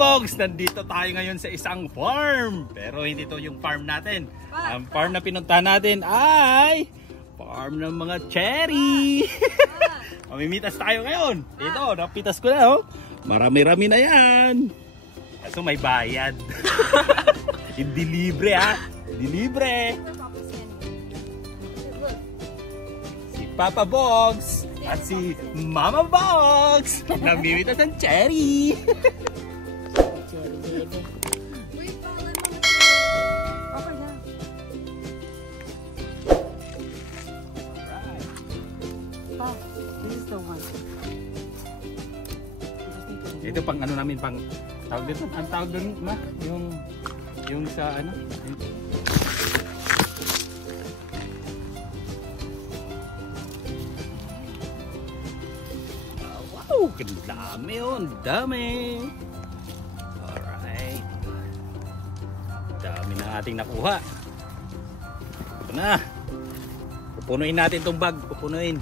Bogs, nandito tayo ngayon sa isang farm. Pero hindi to yung farm natin. Ang farm na pinuntahan natin ay farm ng mga cherry. Mamimitas tayo ngayon. Ito, napitas ko na. Oh. Marami-rami na yan. Kaso may bayad. Hindi libre ha. Hindi libre. Si Papa Bogs at si Mama Bogs namimitas ng cherry. Ito pang ano namin, pang tawag dito, ang tawag doon ma, yung sa ano. Wow, dami yun, dami. Alright. Dami na ating nakuha. Ito na. Pupunuin natin itong bag, pupunuin.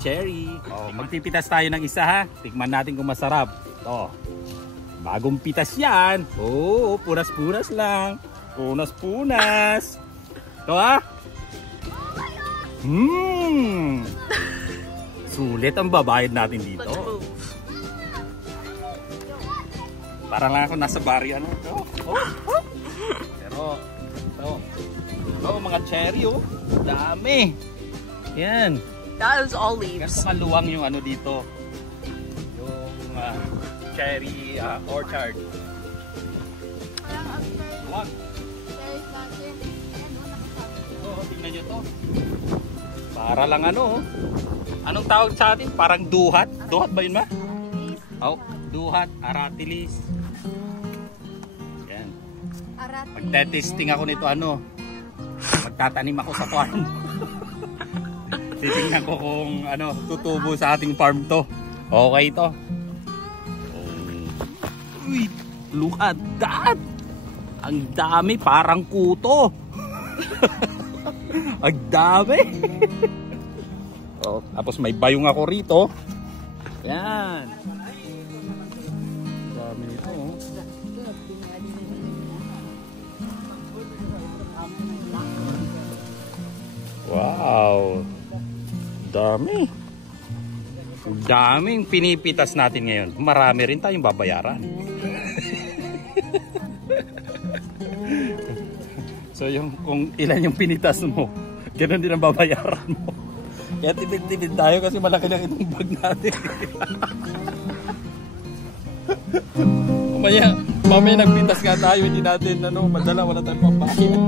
Cherry. Oh, magpipitas tayo ng isa ha. Tikman natin kung masarap. Oh. Bagong pitas 'yan. Oh, punas-punas lang. Punas-punas. Ito ha. Sulit ang babayad natin dito. Parang lang ako nasa baryo ano. Pero ito mga cherry oh. Dami. Yan. That is all leaves. Ganito kaluwang yung ano dito. Yung cherry orchard. Luwag. Oo, tingnan nyo to. Para lang ano. Anong tawag sa atin? Parang duhat. Duhat ba yun ma? Oh, duhat. Aratilis. Yan. Magte-testing ako nito ano. Magtatanim ako sa farm. Titingnan ko kung ano tutubo sa ating farm to. Okay to. Uy, look at that. Ang dami, parang kuto. Ang dami. Oh, tapos may bayong ako rito. Yan. Dami nito. Oh. Wow. Dami. Daming pinipitas natin ngayon. Marami rin tayong babayaran. So yung kung ilan yung pinitas mo, ganoon din ang babayaran mo. Kaya tipid-tipid tayo kasi malaki lang itong bag natin. Mamaya nagpitas nga tayo, hindi natin madala, wala tayong pambayad.